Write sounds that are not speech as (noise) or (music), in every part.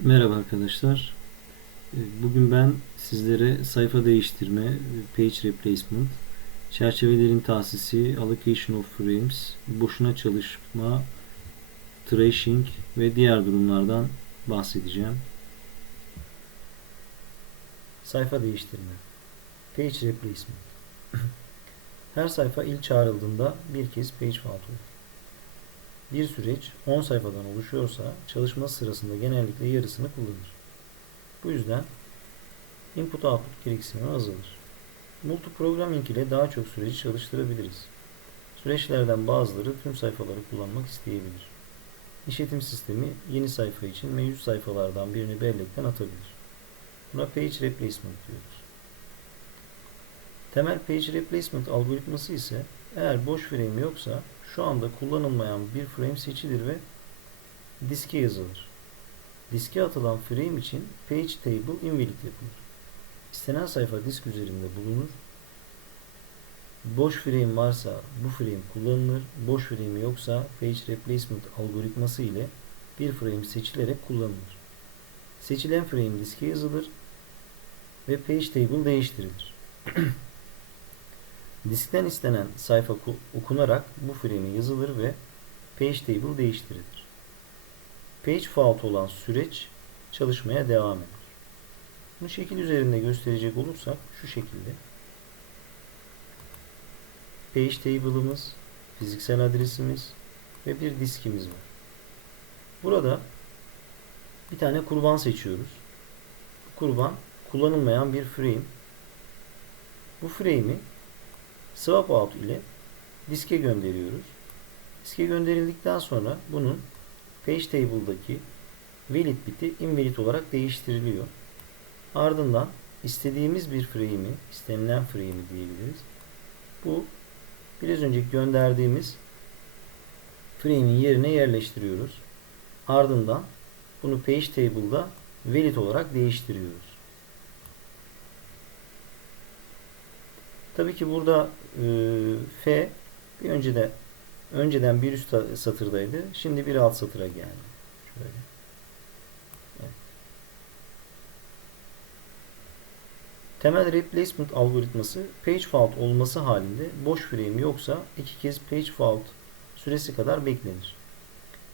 Merhaba arkadaşlar. Ee, Bugün ben sizlere sayfa değiştirme, page replacement, çerçevelerin tahsisi, allocation of frames, boşuna çalışma, tracing ve diğer durumlardan bahsedeceğim. Sayfa değiştirme, page replacement. (clears throat) Her sayfa ilk çağrıldığında bir kez page fault olur. Bir süreç 10 sayfadan oluşuyorsa çalışma sırasında genellikle yarısını kullanır. Bu yüzden input output gereksinimi azalır. Multiprogramming ile daha çok süreci çalıştırabiliriz. Süreçlerden bazıları tüm sayfaları kullanmak isteyebilir. İşletim sistemi yeni sayfa için mevcut sayfalardan birini bellekten atabilir. Buna page replacement diyoruz. Temel page replacement algoritması ise eğer boş frame yoksa şu anda kullanılmayan bir frame seçilir ve diske yazılır. Diske atılan frame için page table invalid yapılır. İstenen sayfa disk üzerinde bulunur. Boş frame varsa bu frame kullanılır. Boş frame yoksa page replacement algoritması ile bir frame seçilerek kullanılır. Seçilen frame diske yazılır ve page table değiştirilir. (clears throat) Diskten istenen sayfa okunarak bu frame yazılır ve page table değiştirilir. Page fault olan süreç çalışmaya devam eder. Bunu şekil üzerinde gösterecek olursak şu şekilde. Page table'ımız, fiziksel adresimiz ve bir diskimiz var. Burada bir tane kurban seçiyoruz. Bu kurban kullanılmayan bir frame. Bu frame'i swap out ile diske gönderiyoruz. Diske gönderildikten sonra bunun page table'daki valid biti invalid olarak değiştiriliyor. Ardından istediğimiz bir frame'i, istenilen frame'i diyebiliriz. Bu biraz önce gönderdiğimiz frame'in yerine yerleştiriyoruz. Ardından bunu page table'da valid olarak değiştiriyoruz. Tabii ki burada e, F bir önceden önceden bir üst satırdaydı. Şimdi bir alt satıra geldi. Şöyle. Temel replacement algoritması page fault olması halinde boş frame yoksa iki kez page fault süresi kadar beklenir.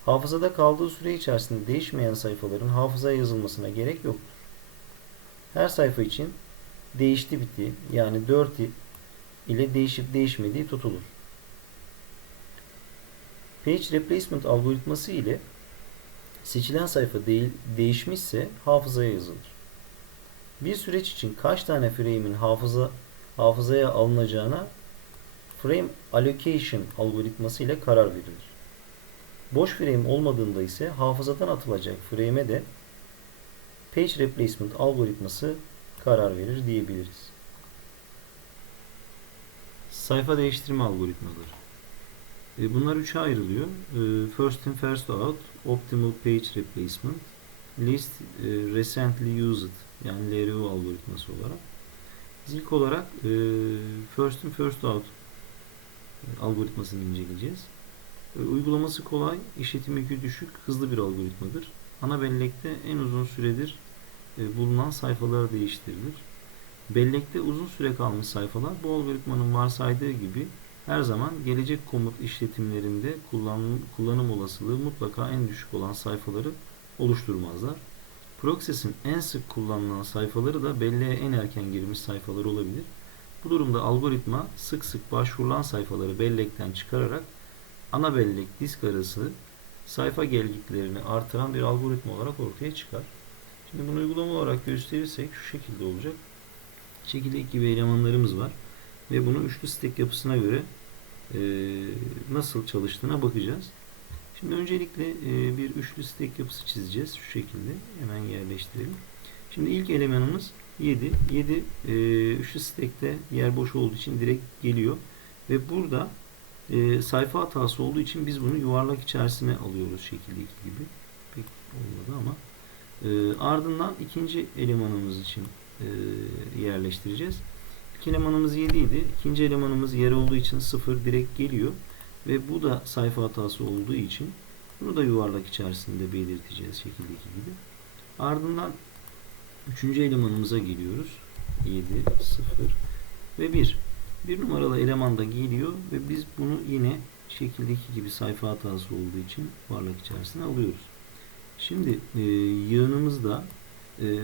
Hafızada kaldığı süre içerisinde değişmeyen sayfaların hafızaya yazılmasına gerek yoktur. Her sayfa için değişti biti yani dirty ile değişip değişmediği tutulur. Page replacement algoritması ile seçilen sayfa değil, değişmişse hafızaya yazılır. Bir süreç için kaç tane frame'in hafıza hafızaya alınacağına frame allocation algoritması ile karar verilir. Boş frame olmadığında ise hafızadan atılacak frame'e de page replacement algoritması karar verir diyebiliriz. Sayfa değiştirme algoritmaları. E, bunlar üçe ayrılıyor. E, first in first out, optimal page replacement, least e, recently used yani LRU algoritması olarak. Biz ilk olarak first in first out algoritmasını inceleyeceğiz. Uygulaması kolay, işletim yükü düşük, hızlı bir algoritmadır. Ana bellekte en uzun süredir bulunan sayfalar değiştirilir. Bellekte uzun süre kalmış sayfalar bu algoritmanın varsaydığı gibi her zaman gelecek komut işletimlerinde kullanım, kullanım olasılığı mutlaka en düşük olan sayfaları oluşturmazlar. Process'in en sık kullanılan sayfaları da belleğe en erken girmiş sayfalar olabilir. Bu durumda algoritma sık sık başvurulan sayfaları bellekten çıkararak ana bellek disk arası sayfa gelgitlerini artıran bir algoritma olarak ortaya çıkar. Şimdi bunu uygulama olarak gösterirsek şu şekilde olacak. Çekirdek gibi elemanlarımız var. Ve bunu üçlü stack yapısına göre e, nasıl çalıştığına bakacağız. Şimdi öncelikle e, bir üçlü stack yapısı çizeceğiz. Şu şekilde. Hemen yerleştirelim. Şimdi ilk elemanımız 7. 7 e, üçlü stack'te yer boş olduğu için direkt geliyor. Ve burada e, sayfa hatası olduğu için biz bunu yuvarlak içerisine alıyoruz şekildeki gibi. Pek olmadı ama. E, ardından ikinci elemanımız için e, yerleştireceğiz. İlk elemanımız 7 idi. İkinci elemanımız yer olduğu için 0 direkt geliyor. Ve bu da sayfa hatası olduğu için bunu da yuvarlak içerisinde belirteceğiz şekildeki gibi. Ardından üçüncü elemanımıza geliyoruz. 7, 0 ve 1. Bir numaralı eleman da geliyor ve biz bunu yine şekildeki gibi sayfa hatası olduğu için varlık içerisine alıyoruz. Şimdi e, yığınımızda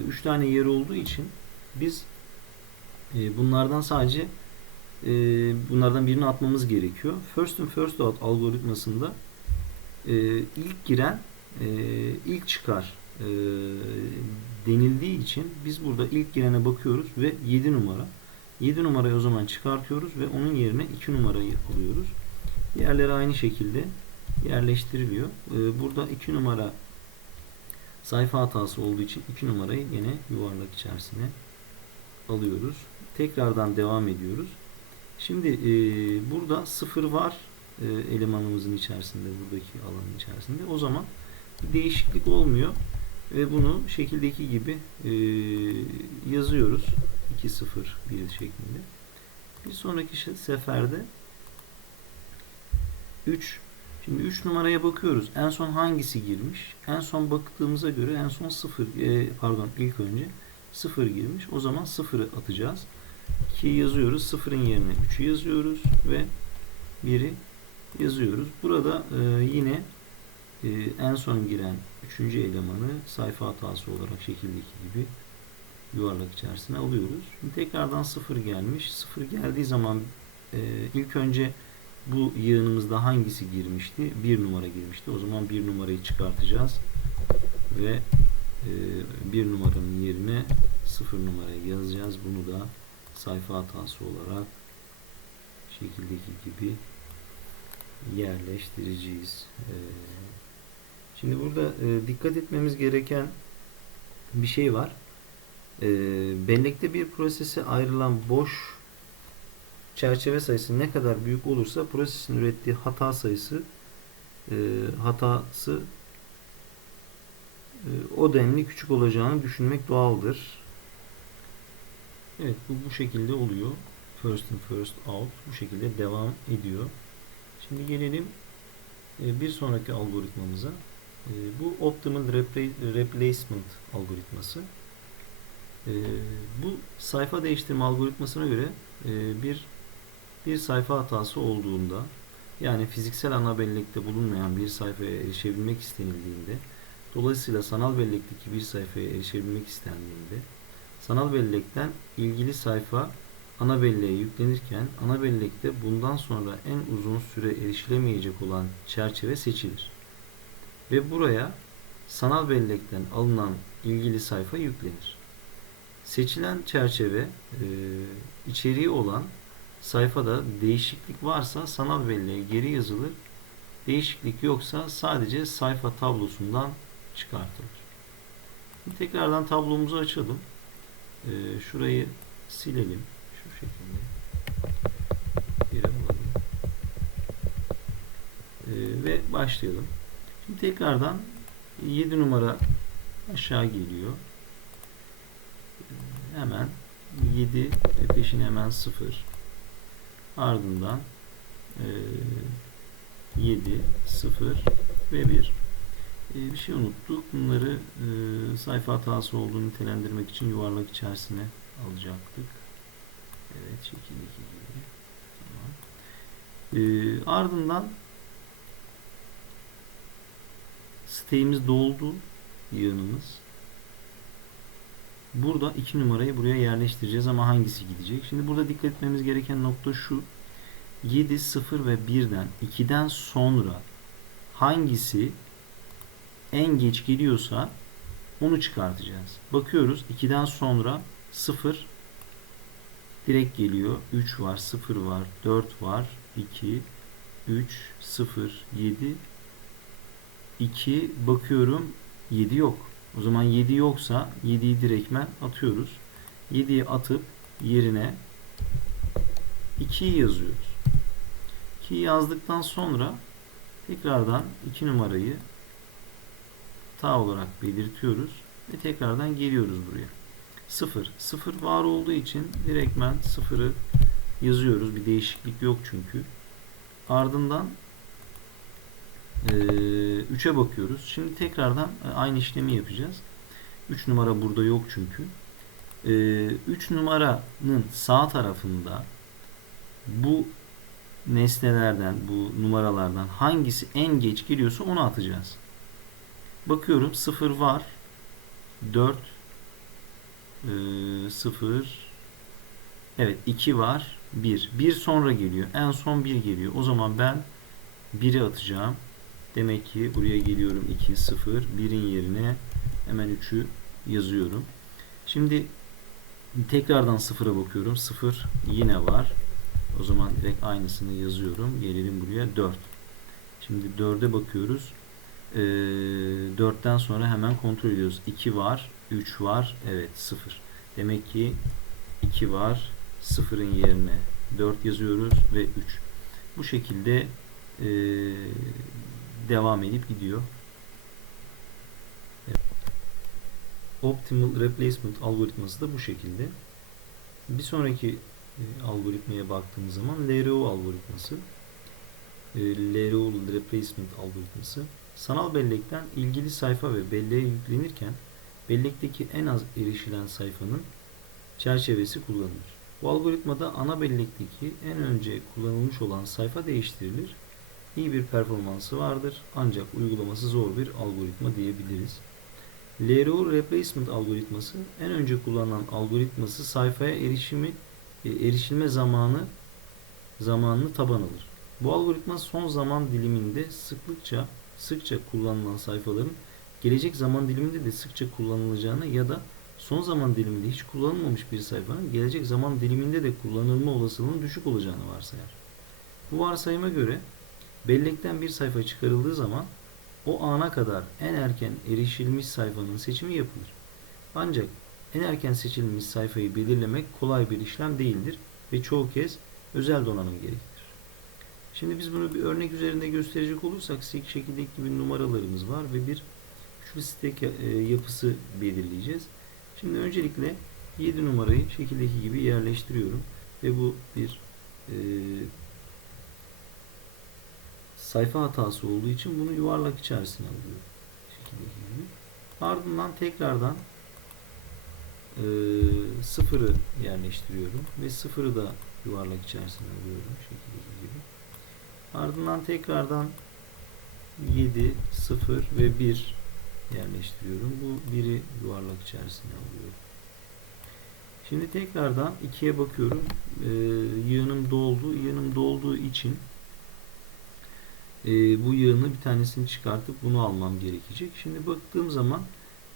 3 tane yer olduğu için biz e, bunlardan sadece e, bunlardan birini atmamız gerekiyor. First in first out algoritmasında e, ilk giren e, ilk çıkar e, denildiği için biz burada ilk girene bakıyoruz ve 7 numara 7 numarayı o zaman çıkartıyoruz ve onun yerine 2 numarayı alıyoruz. Diğerleri aynı şekilde yerleştiriliyor. E, burada 2 numara sayfa hatası olduğu için 2 numarayı yine yuvarlak içerisine alıyoruz. Tekrardan devam ediyoruz. Şimdi e, burada 0 var e, elemanımızın içerisinde buradaki alanın içerisinde. O zaman bir değişiklik olmuyor ve bunu şekildeki gibi e, yazıyoruz. 2 0 1 şeklinde. Bir sonraki seferde 3 Şimdi 3 numaraya bakıyoruz. En son hangisi girmiş? En son baktığımıza göre en son 0 e, pardon ilk önce 0 girmiş. O zaman 0'ı atacağız. 2'yi yazıyoruz. 0'ın yerine 3'ü yazıyoruz ve 1'i yazıyoruz. Burada e, yine e, en son giren 3. elemanı sayfa hatası olarak şekildeki gibi yuvarlak içerisine alıyoruz. Şimdi tekrardan 0 gelmiş. 0 geldiği zaman e, ilk önce bu yığınımızda hangisi girmişti? Bir numara girmişti. O zaman bir numarayı çıkartacağız. Ve bir numaranın yerine sıfır numarayı yazacağız. Bunu da sayfa hatası olarak şekildeki gibi yerleştireceğiz. E, şimdi burada e, dikkat etmemiz gereken bir şey var. E, bellekte bir prosese ayrılan boş çerçeve sayısı ne kadar büyük olursa prosesin ürettiği hata sayısı e, hatası o denli küçük olacağını düşünmek doğaldır. Evet bu bu şekilde oluyor. First in first out bu şekilde devam ediyor. Şimdi gelelim e, bir sonraki algoritmamıza. E, bu optimal replacement algoritması. E, bu sayfa değiştirme algoritmasına göre bir bir sayfa hatası olduğunda yani fiziksel ana bellekte bulunmayan bir sayfaya erişebilmek istenildiğinde dolayısıyla sanal bellekteki bir sayfaya erişebilmek istendiğinde sanal bellekten ilgili sayfa ana belleğe yüklenirken ana bellekte bundan sonra en uzun süre erişilemeyecek olan çerçeve seçilir. Ve buraya sanal bellekten alınan ilgili sayfa yüklenir. Seçilen çerçeve e, içeriği olan sayfada değişiklik varsa sanal belleğe geri yazılır. Değişiklik yoksa sadece sayfa tablosundan çıkartılır. Şimdi tekrardan tablomuzu açalım. Ee, şurayı silelim. Şu şekilde. Geri alalım. Ee, ve başlayalım. Şimdi tekrardan 7 numara aşağı geliyor. Hemen 7 ve peşine hemen 0 Ardından e, 7, 0 ve 1. E, bir şey unuttuk. Bunları e, sayfa hatası olduğunu nitelendirmek için yuvarlak içerisine alacaktık. Evet şekildeki gibi. Tamam. E, ardından sitemiz doldu. Yığınımız. Burada 2 numarayı buraya yerleştireceğiz ama hangisi gidecek? Şimdi burada dikkat etmemiz gereken nokta şu. 7, 0 ve 1'den 2'den sonra hangisi en geç geliyorsa onu çıkartacağız. Bakıyoruz 2'den sonra 0 direkt geliyor. 3 var, 0 var, 4 var, 2, 3, 0, 7, 2 bakıyorum 7 yok. O zaman 7 yoksa 7'yi direktmen atıyoruz. 7'yi atıp yerine 2'yi yazıyoruz. 2'yi yazdıktan sonra tekrardan 2 numarayı ta olarak belirtiyoruz ve tekrardan geliyoruz buraya. 0. 0 var olduğu için direktmen 0'ı yazıyoruz. Bir değişiklik yok çünkü. Ardından 3'e bakıyoruz. Şimdi tekrardan aynı işlemi yapacağız. 3 numara burada yok çünkü. 3 numaranın sağ tarafında bu nesnelerden, bu numaralardan hangisi en geç geliyorsa onu atacağız. Bakıyorum 0 var. 4 0 Evet 2 var. 1. 1 sonra geliyor. En son 1 geliyor. O zaman ben 1'i atacağım. Demek ki buraya geliyorum 2 0 1'in yerine hemen 3'ü yazıyorum. Şimdi tekrardan 0'a bakıyorum. 0 yine var. O zaman direkt aynısını yazıyorum. Gelelim buraya 4. Şimdi 4'e bakıyoruz. Ee, 4'ten sonra hemen kontrol ediyoruz. 2 var. 3 var. Evet 0. Demek ki 2 var. 0'ın yerine 4 yazıyoruz ve 3. Bu şekilde e, devam edip gidiyor. Optimal Replacement algoritması da bu şekilde. Bir sonraki e, algoritmaya baktığımız zaman LRO algoritması e, LRO Replacement algoritması sanal bellekten ilgili sayfa ve belleğe yüklenirken bellekteki en az erişilen sayfanın çerçevesi kullanılır. Bu algoritmada ana bellekteki en önce kullanılmış olan sayfa değiştirilir. İyi bir performansı vardır ancak uygulaması zor bir algoritma diyebiliriz. LRO Replacement algoritması en önce kullanılan algoritması sayfaya erişimi e, erişilme zamanı zamanını taban alır. Bu algoritma son zaman diliminde sıklıkça sıkça kullanılan sayfaların gelecek zaman diliminde de sıkça kullanılacağını ya da son zaman diliminde hiç kullanılmamış bir sayfanın gelecek zaman diliminde de kullanılma olasılığının düşük olacağını varsayar. Bu varsayıma göre bellekten bir sayfa çıkarıldığı zaman o ana kadar en erken erişilmiş sayfanın seçimi yapılır. Ancak en erken seçilmiş sayfayı belirlemek kolay bir işlem değildir ve çoğu kez özel donanım gerektirir. Şimdi biz bunu bir örnek üzerinde gösterecek olursak şekildeki gibi numaralarımız var ve bir şu stack e, yapısı belirleyeceğiz. Şimdi öncelikle 7 numarayı şekildeki gibi yerleştiriyorum ve bu bir e, sayfa hatası olduğu için bunu yuvarlak içerisine alıyorum. Ardından tekrardan e, sıfırı yerleştiriyorum ve sıfırı da yuvarlak içerisine alıyorum. Şekildeki gibi. Ardından tekrardan 7, 0 ve 1 yerleştiriyorum. Bu 1'i yuvarlak içerisine alıyorum. Şimdi tekrardan 2'ye bakıyorum. Ee, yığınım doldu. Yığınım dolduğu için e, bu yığını bir tanesini çıkartıp bunu almam gerekecek. Şimdi baktığım zaman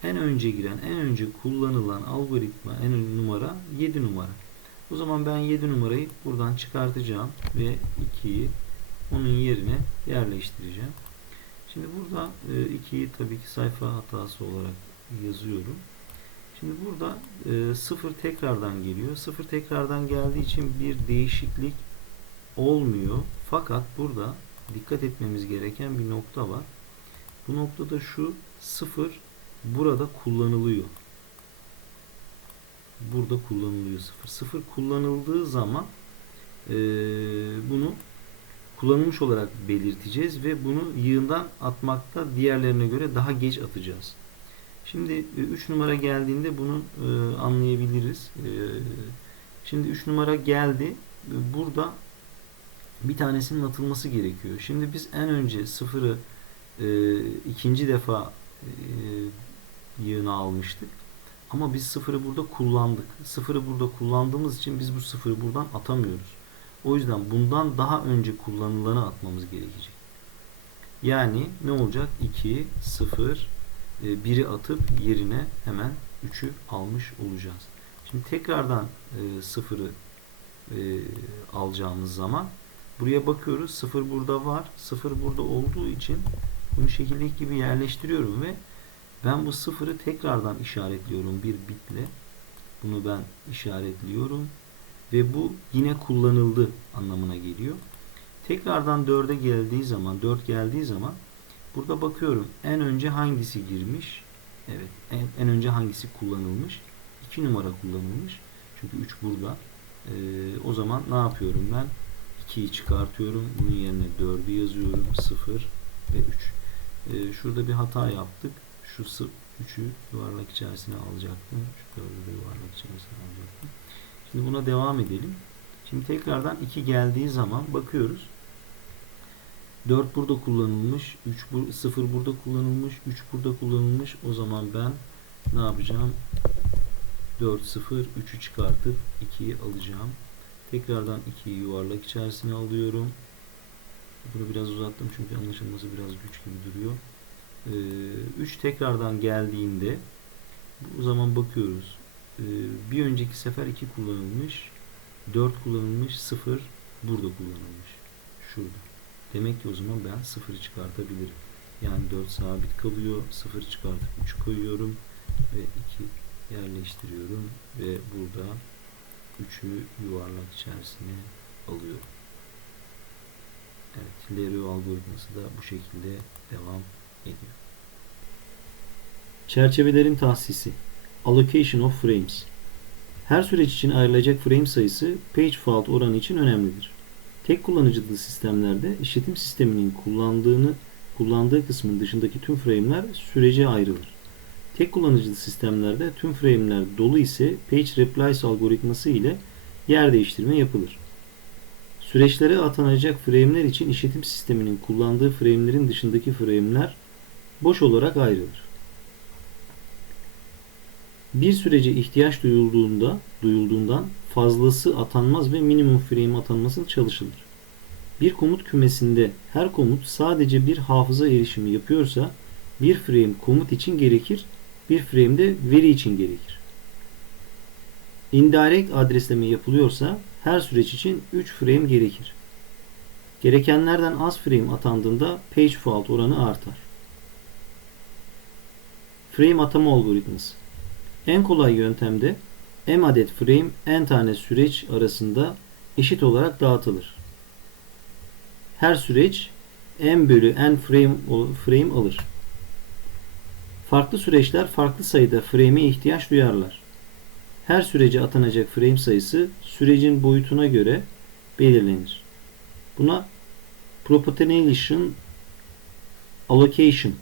en önce giren, en önce kullanılan algoritma, en numara 7 numara. O zaman ben 7 numarayı buradan çıkartacağım ve 2'yi onun yerine yerleştireceğim. Şimdi burada 2'yi e, tabii ki sayfa hatası olarak yazıyorum. Şimdi burada 0 e, tekrardan geliyor. 0 tekrardan geldiği için bir değişiklik olmuyor. Fakat burada dikkat etmemiz gereken bir nokta var. Bu noktada şu 0 burada kullanılıyor. Burada kullanılıyor 0. 0 kullanıldığı zaman e, bunu kullanılmış olarak belirteceğiz ve bunu yığından atmakta diğerlerine göre daha geç atacağız. Şimdi 3 e, numara geldiğinde bunu e, anlayabiliriz. E, şimdi 3 numara geldi. Burada bir tanesinin atılması gerekiyor. Şimdi biz en önce sıfırı ikinci defa yığına almıştık. Ama biz sıfırı burada kullandık. Sıfırı burada kullandığımız için biz bu sıfırı buradan atamıyoruz. O yüzden bundan daha önce kullanılanı atmamız gerekecek. Yani ne olacak? 2, 0, 1'i atıp yerine hemen 3'ü almış olacağız. Şimdi tekrardan 0'ı e, e, alacağımız zaman buraya bakıyoruz. 0 burada var. 0 burada olduğu için bunu şekildeki gibi yerleştiriyorum ve ben bu sıfırı tekrardan işaretliyorum bir bitle. Bunu ben işaretliyorum ve bu yine kullanıldı anlamına geliyor. Tekrardan 4'e geldiği zaman 4 geldiği zaman burada bakıyorum en önce hangisi girmiş? Evet en, önce hangisi kullanılmış? 2 numara kullanılmış. Çünkü 3 burada. Ee, o zaman ne yapıyorum ben? 2'yi çıkartıyorum. Bunun yerine 4'ü yazıyorum. 0 ve 3. Ee, şurada bir hata yaptık. Şu 3'ü yuvarlak içerisine alacaktım. Şu 4'ü de yuvarlak içerisine alacaktım. Şimdi buna devam edelim. Şimdi tekrardan 2 geldiği zaman bakıyoruz. 4 burada kullanılmış, 3 bur 0 burada kullanılmış, 3 burada kullanılmış. O zaman ben ne yapacağım? 4 0 3'ü çıkartıp 2'yi alacağım. Tekrardan 2'yi yuvarlak içerisine alıyorum. Bunu biraz uzattım çünkü anlaşılması biraz güç gibi duruyor. 3 tekrardan geldiğinde o zaman bakıyoruz. Ee, bir önceki sefer 2 kullanılmış. 4 kullanılmış. 0 burada kullanılmış. Şurada. Demek ki o zaman ben 0'ı çıkartabilirim. Yani 4 sabit kalıyor. 0 çıkartıp 3 koyuyorum. Ve 2 yerleştiriyorum. Ve burada 3'ü yuvarlak içerisine alıyorum. Evet. Leroy algoritması da bu şekilde devam ediyor. Çerçevelerin tahsisi Allocation of frames Her süreç için ayrılacak frame sayısı page fault oranı için önemlidir. Tek kullanıcılı sistemlerde işletim sisteminin kullandığını kullandığı kısmın dışındaki tüm frame'ler sürece ayrılır. Tek kullanıcılı sistemlerde tüm frame'ler dolu ise page replace algoritması ile yer değiştirme yapılır. Süreçlere atanacak frame'ler için işletim sisteminin kullandığı frame'lerin dışındaki frame'ler boş olarak ayrılır. Bir sürece ihtiyaç duyulduğunda, duyulduğundan fazlası atanmaz ve minimum frame atanması çalışılır. Bir komut kümesinde her komut sadece bir hafıza erişimi yapıyorsa bir frame komut için gerekir, bir frame de veri için gerekir. Indirect adresleme yapılıyorsa her süreç için 3 frame gerekir. Gerekenlerden az frame atandığında page fault oranı artar. Frame atama algoritması en kolay yöntemde m adet frame n tane süreç arasında eşit olarak dağıtılır. Her süreç m bölü n frame, frame alır. Farklı süreçler farklı sayıda frame'e ihtiyaç duyarlar. Her sürece atanacak frame sayısı sürecin boyutuna göre belirlenir. Buna proportional allocation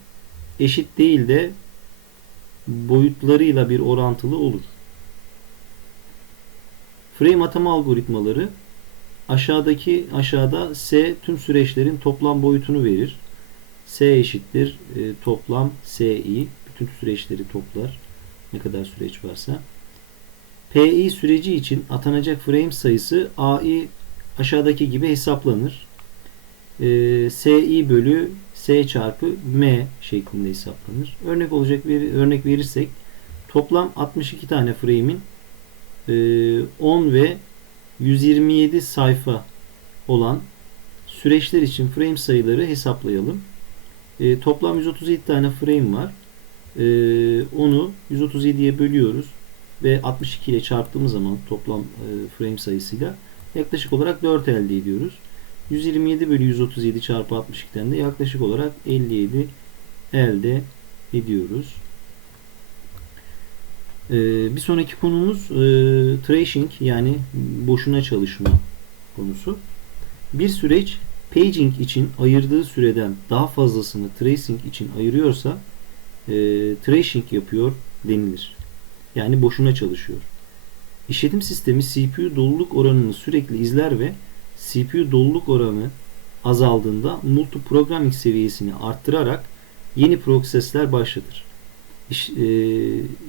eşit değil de boyutlarıyla bir orantılı olur. Frame atama algoritmaları aşağıdaki aşağıda S tüm süreçlerin toplam boyutunu verir. S eşittir e, toplam SI bütün süreçleri toplar. Ne kadar süreç varsa. PI süreci için atanacak frame sayısı AI aşağıdaki gibi hesaplanır. E, SI bölü S çarpı M şeklinde hesaplanır. Örnek olacak bir örnek verirsek toplam 62 tane frame'in 10 e, ve 127 sayfa olan süreçler için frame sayıları hesaplayalım. E, toplam 137 tane frame var. E, onu 137'ye bölüyoruz ve 62 ile çarptığımız zaman toplam frame sayısıyla yaklaşık olarak 4 elde ediyoruz. 127 bölü 137 çarpı 62'den de yaklaşık olarak 57 elde ediyoruz. Ee, bir sonraki konumuz e, tracing yani boşuna çalışma konusu. Bir süreç paging için ayırdığı süreden daha fazlasını tracing için ayırıyorsa e, tracing yapıyor denilir. Yani boşuna çalışıyor. İşletim sistemi CPU doluluk oranını sürekli izler ve CPU doluluk oranı azaldığında multiprogramming seviyesini arttırarak yeni prosesler başlatır. İş, e,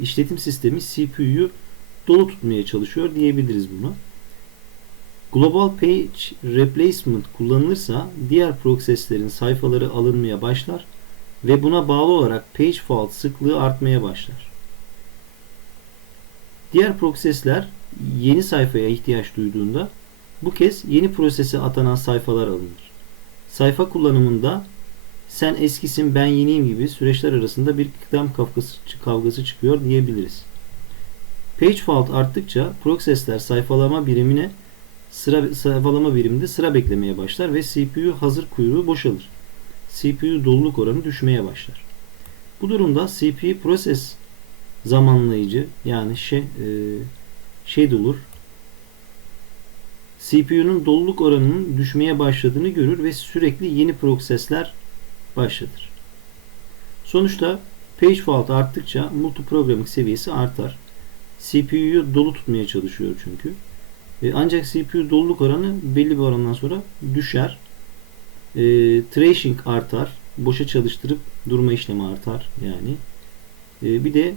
işletim sistemi CPU'yu dolu tutmaya çalışıyor diyebiliriz bunu. Global Page Replacement kullanılırsa diğer proseslerin sayfaları alınmaya başlar ve buna bağlı olarak page fault sıklığı artmaya başlar. Diğer prosesler yeni sayfaya ihtiyaç duyduğunda bu kez yeni prosese atanan sayfalar alınır. Sayfa kullanımında sen eskisin ben yeniyim gibi süreçler arasında bir kıdem kavgası, kavgası çıkıyor diyebiliriz. Page fault arttıkça prosesler sayfalama birimine sıra sayfalama biriminde sıra beklemeye başlar ve CPU hazır kuyruğu boşalır. CPU doluluk oranı düşmeye başlar. Bu durumda CPU proses zamanlayıcı yani şey, e, şey olur CPU'nun doluluk oranının düşmeye başladığını görür ve sürekli yeni prosesler başlatır. Sonuçta Page fault arttıkça multiprogramming seviyesi artar. CPU'yu dolu tutmaya çalışıyor çünkü. E, ancak CPU doluluk oranı belli bir orandan sonra düşer. E, tracing artar. Boşa çalıştırıp durma işlemi artar yani. E, bir de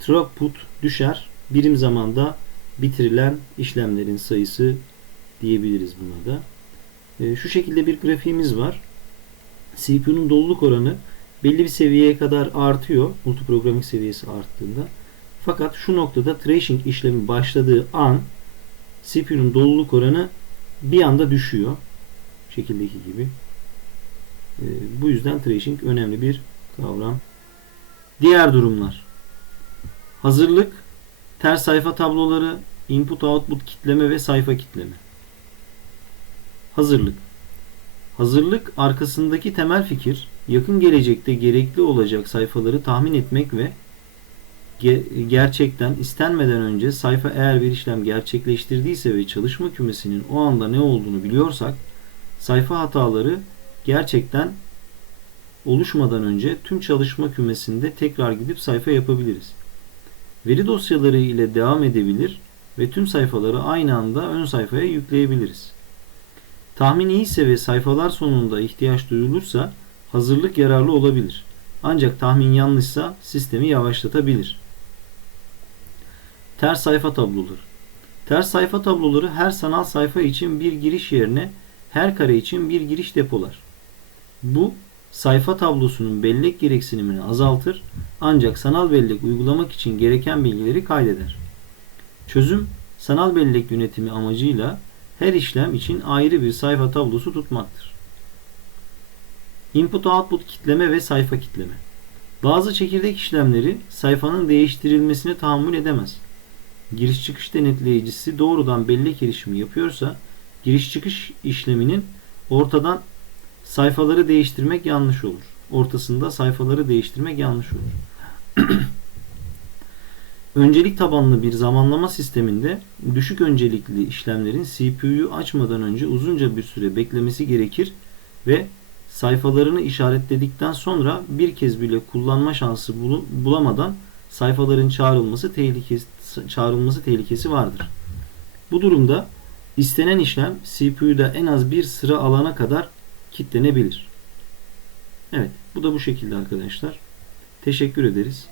throughput düşer. Birim zamanda bitirilen işlemlerin sayısı diyebiliriz buna da. E, şu şekilde bir grafiğimiz var. CPU'nun doluluk oranı belli bir seviyeye kadar artıyor. Multiprogramming seviyesi arttığında. Fakat şu noktada tracing işlemi başladığı an CPU'nun doluluk oranı bir anda düşüyor. Şekildeki gibi. E, bu yüzden tracing önemli bir kavram. Diğer durumlar. Hazırlık, ters sayfa tabloları, input output kitleme ve sayfa kitleme. Hazırlık. Hazırlık arkasındaki temel fikir yakın gelecekte gerekli olacak sayfaları tahmin etmek ve ge- gerçekten istenmeden önce sayfa eğer bir işlem gerçekleştirdiyse ve çalışma kümesinin o anda ne olduğunu biliyorsak sayfa hataları gerçekten oluşmadan önce tüm çalışma kümesinde tekrar gidip sayfa yapabiliriz. Veri dosyaları ile devam edebilir ve tüm sayfaları aynı anda ön sayfaya yükleyebiliriz. Tahmin iyiyse ve sayfalar sonunda ihtiyaç duyulursa hazırlık yararlı olabilir. Ancak tahmin yanlışsa sistemi yavaşlatabilir. Ters sayfa tabloları. Ters sayfa tabloları her sanal sayfa için bir giriş yerine her kare için bir giriş depolar. Bu sayfa tablosunun bellek gereksinimini azaltır ancak sanal bellek uygulamak için gereken bilgileri kaydeder. Çözüm sanal bellek yönetimi amacıyla her işlem için ayrı bir sayfa tablosu tutmaktır. Input output kitleme ve sayfa kitleme. Bazı çekirdek işlemleri sayfanın değiştirilmesine tahammül edemez. Giriş çıkış denetleyicisi doğrudan bellek erişimi yapıyorsa giriş çıkış işleminin ortadan sayfaları değiştirmek yanlış olur. Ortasında sayfaları değiştirmek yanlış olur. (clears throat) Öncelik tabanlı bir zamanlama sisteminde düşük öncelikli işlemlerin CPU'yu açmadan önce uzunca bir süre beklemesi gerekir ve sayfalarını işaretledikten sonra bir kez bile kullanma şansı bulamadan sayfaların çağrılması tehlikesi, çağrılması tehlikesi vardır. Bu durumda istenen işlem CPU'da en az bir sıra alana kadar kilitlenebilir. Evet, bu da bu şekilde arkadaşlar. Teşekkür ederiz.